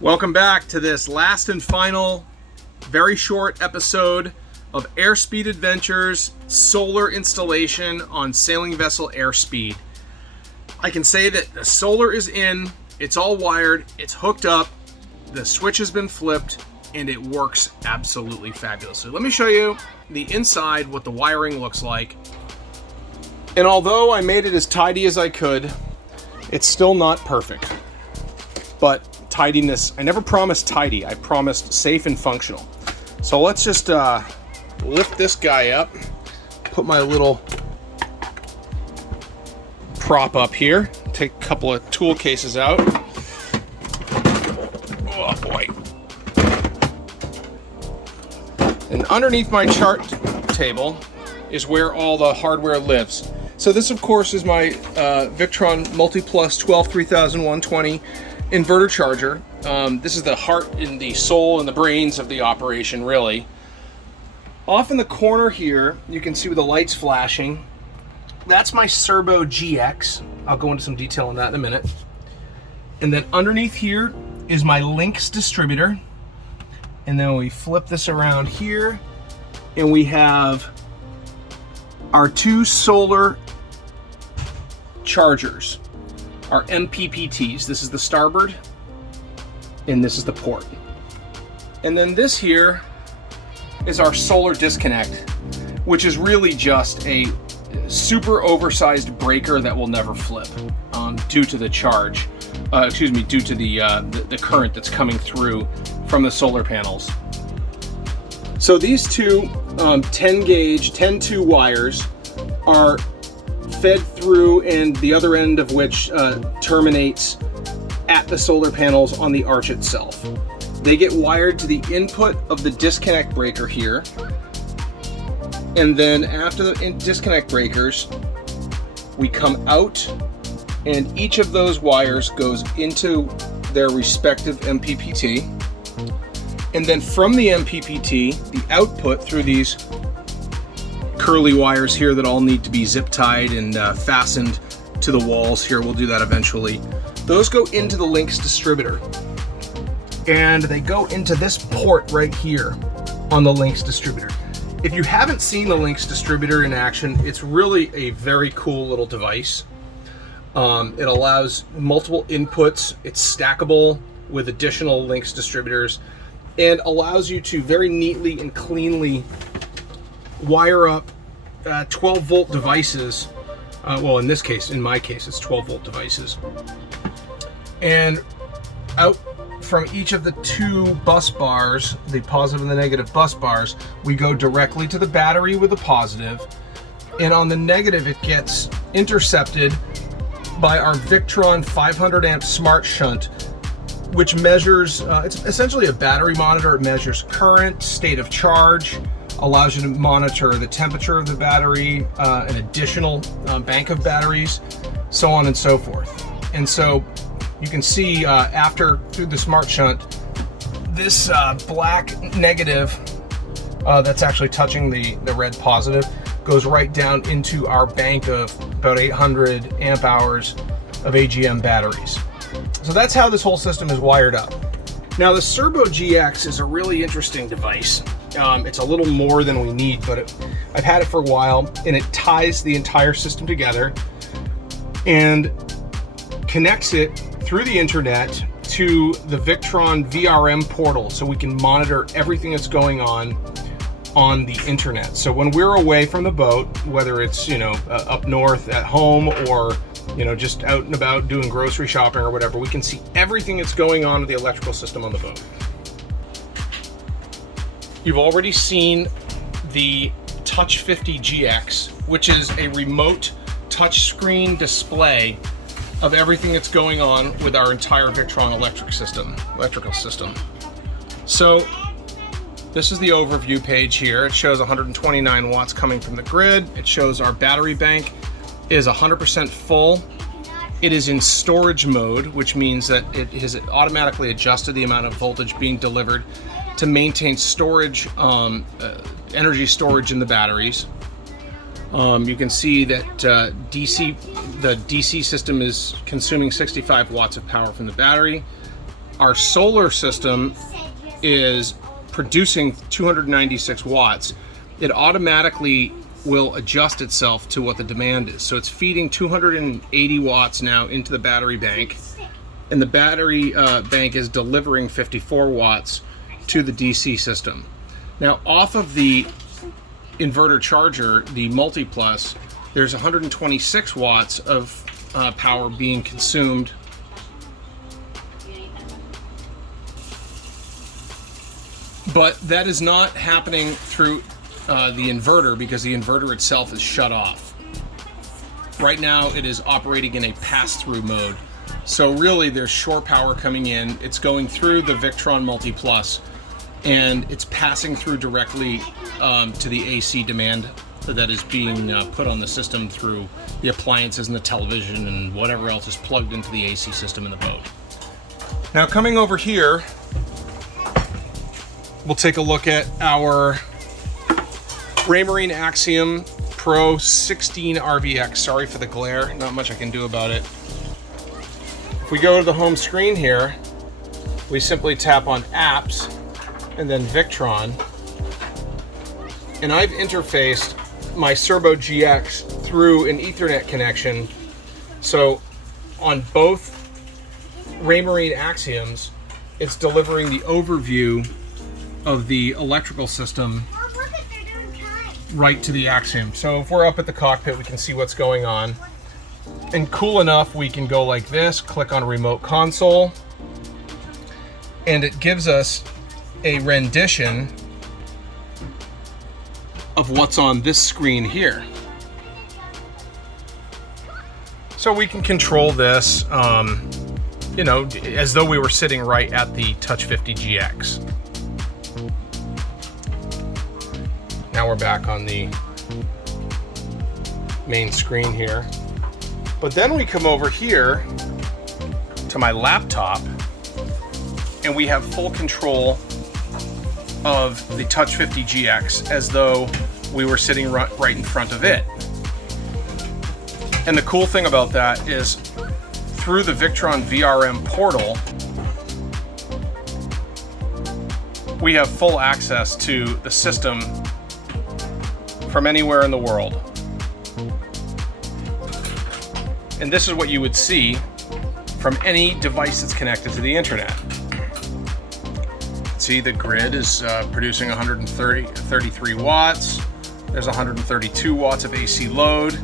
Welcome back to this last and final, very short episode of Airspeed Adventures solar installation on sailing vessel Airspeed. I can say that the solar is in, it's all wired, it's hooked up, the switch has been flipped, and it works absolutely fabulously. Let me show you the inside, what the wiring looks like. And although I made it as tidy as I could, it's still not perfect. But tidiness, I never promised tidy, I promised safe and functional. So let's just lift this guy up, put my little prop up here, take a couple of tool cases out. Oh boy. And underneath my chart table is where all the hardware lives. So this of course is my Victron MultiPlus 12 3120 inverter charger. This is the heart and the soul and the brains of the operation, really. Off in the corner here, you can see with the lights flashing, that's my Serbo GX. I'll go into some detail on that in a minute. And then underneath here is my Lynx distributor. And then we flip this around here, and we have our two solar chargers, our MPPTs. This is the starboard, and this is the port. And then this here is our solar disconnect, which is really just a super oversized breaker that will never flip due to the charge. Due to the current that's coming through from the solar panels. So these two 10 gauge, 10-2 wires are fed through, and the other end of which terminates at the solar panels on the arch itself. They get wired to the input of the disconnect breaker here, and then after the disconnect breakers, we come out, and each of those wires goes into their respective MPPT. And then from the MPPT, the output through these curly wires here that all need to be zip tied and fastened to the walls here, we'll do that eventually. Those go into the Lynx distributor. And they go into this port right here on the Lynx distributor. If you haven't seen the Lynx distributor in action, it's really a very cool little device. It allows multiple inputs, it's stackable with additional Lynx distributors, and allows you to very neatly and cleanly wire up 12 volt devices. Well, in this case, in my case, it's 12 volt devices. And out from each of the two bus bars, the positive and the negative bus bars, we go directly to the battery with the positive. And on the negative, it gets intercepted by our Victron 500 amp smart shunt, which measures, it's essentially a battery monitor. It measures current, state of charge, allows you to monitor the temperature of the battery, an additional bank of batteries, so on and so forth. And so you can see through the smart shunt, this black negative that's actually touching the red positive goes right down into our bank of about 800 amp hours of AGM batteries. So that's how this whole system is wired up. Now the Serbo GX is a really interesting device. It's a little more than we need, but I've had it for a while, and it ties the entire system together and connects it through the internet to the Victron VRM portal, so we can monitor everything that's going on the internet. So when we're away from the boat, whether it's up north at home or just out and about doing grocery shopping or whatever, we can see everything that's going on with the electrical system on the boat. You've already seen the Touch 50 GX, which is a remote touchscreen display of everything that's going on with our entire Victron electrical system. So this is the overview page here. It shows 129 watts coming from the grid. It shows our battery bank is 100% full. It is in storage mode, which means that it has automatically adjusted the amount of voltage being delivered to maintain storage, energy storage in the batteries. You can see that the DC system is consuming 65 watts of power from the battery. our solar system is producing 296 watts, it automatically will adjust itself to what the demand is. So it's feeding 280 watts now into the battery bank, and the battery bank is delivering 54 watts to the DC system. Now, off of the inverter charger, the Multi-Plus, there's 126 watts of power being consumed. But that is not happening through the inverter, because the inverter itself is shut off. Right now it is operating in a pass-through mode. So really there's shore power coming in, it's going through the Victron Multi-Plus, and it's passing through directly to the AC demand that is being put on the system through the appliances and the television and whatever else is plugged into the AC system in the boat. Now, coming over here, we'll take a look at our Raymarine Axiom Pro 16 RVX. Sorry for the glare, not much I can do about it. If we go to the home screen here, we simply tap on Apps and then Victron, and I've interfaced my Serbo GX through an Ethernet connection. So on both Raymarine Axioms, it's delivering the overview of the electrical system right to the Axiom. So if we're up at the cockpit, we can see what's going on. And cool enough, we can go like this, click on Remote Console, and it gives us a rendition of what's on this screen here. So we can control this, you know, as though we were sitting right at the Touch 50 GX. Now we're back on the main screen here. But then we come over here to my laptop, and we have full control of the Touch 50 GX as though we were sitting right in front of it. And the cool thing about that is, through the Victron VRM portal, we have full access to the system from anywhere in the world. And this is what you would see from any device that's connected to the internet. See, the grid is producing 133 watts. There's 132 watts of AC load.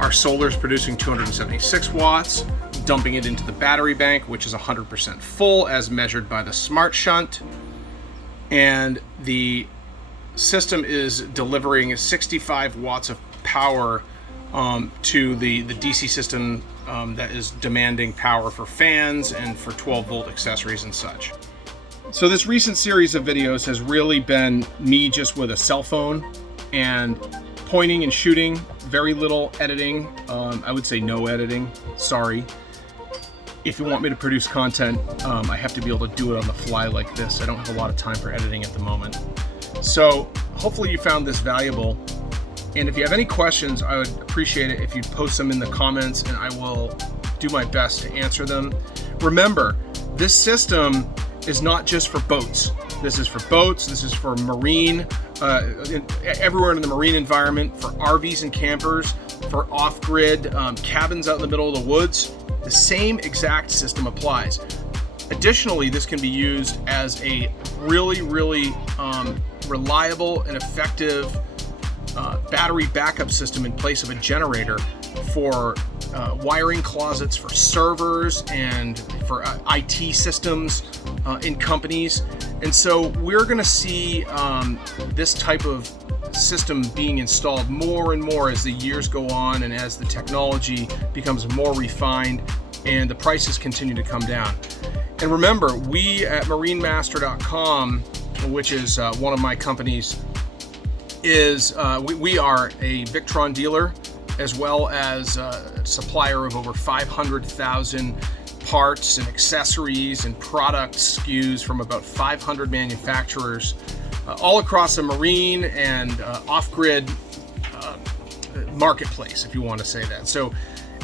Our solar is producing 276 watts, dumping it into the battery bank, which is 100% full as measured by the Smart Shunt. And the system is delivering 65 watts of power to the DC system that is demanding power for fans and for 12-volt accessories and such. So this recent series of videos has really been me just with a cell phone and pointing and shooting, very little editing. I would say no editing, sorry. If you want me to produce content, I have to be able to do it on the fly like this. I don't have a lot of time for editing at the moment. So hopefully you found this valuable. And if you have any questions, I would appreciate it if you'd post them in the comments, and I will do my best to answer them. Remember, this system is not just for boats. This is for boats, this is for marine, everywhere in the marine environment, for RVs and campers, for off-grid cabins out in the middle of the woods. The same exact system applies. Additionally, this can be used as a really reliable and effective battery backup system in place of a generator for wiring closets for servers and for IT systems in companies. And so we're going to see this type of system being installed more and more as the years go on and as the technology becomes more refined and the prices continue to come down. And remember, we at marinemaster.com, which is one of my companies, is we are a Victron dealer as well as a supplier of over 500,000 parts and accessories and product SKUs from about 500 manufacturers all across the marine and off-grid marketplace, if you want to say that. So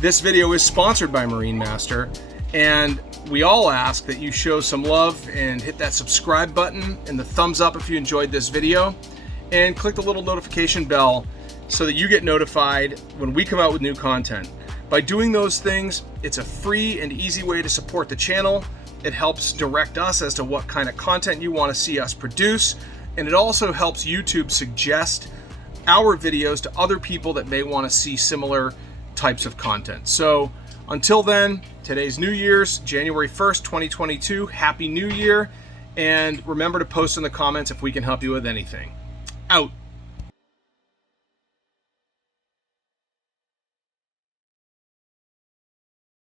this video is sponsored by Marine Master, and we all ask that you show some love and hit that subscribe button and the thumbs up if you enjoyed this video, and click the little notification bell so that you get notified when we come out with new content. By doing those things, it's a free and easy way to support the channel. It helps direct us as to what kind of content you want to see us produce, and it also helps YouTube suggest our videos to other people that may want to see similar types of content. So until then, today's New Year's, January 1st, 2022. Happy New Year. And remember to post in the comments if we can help you with anything. Out.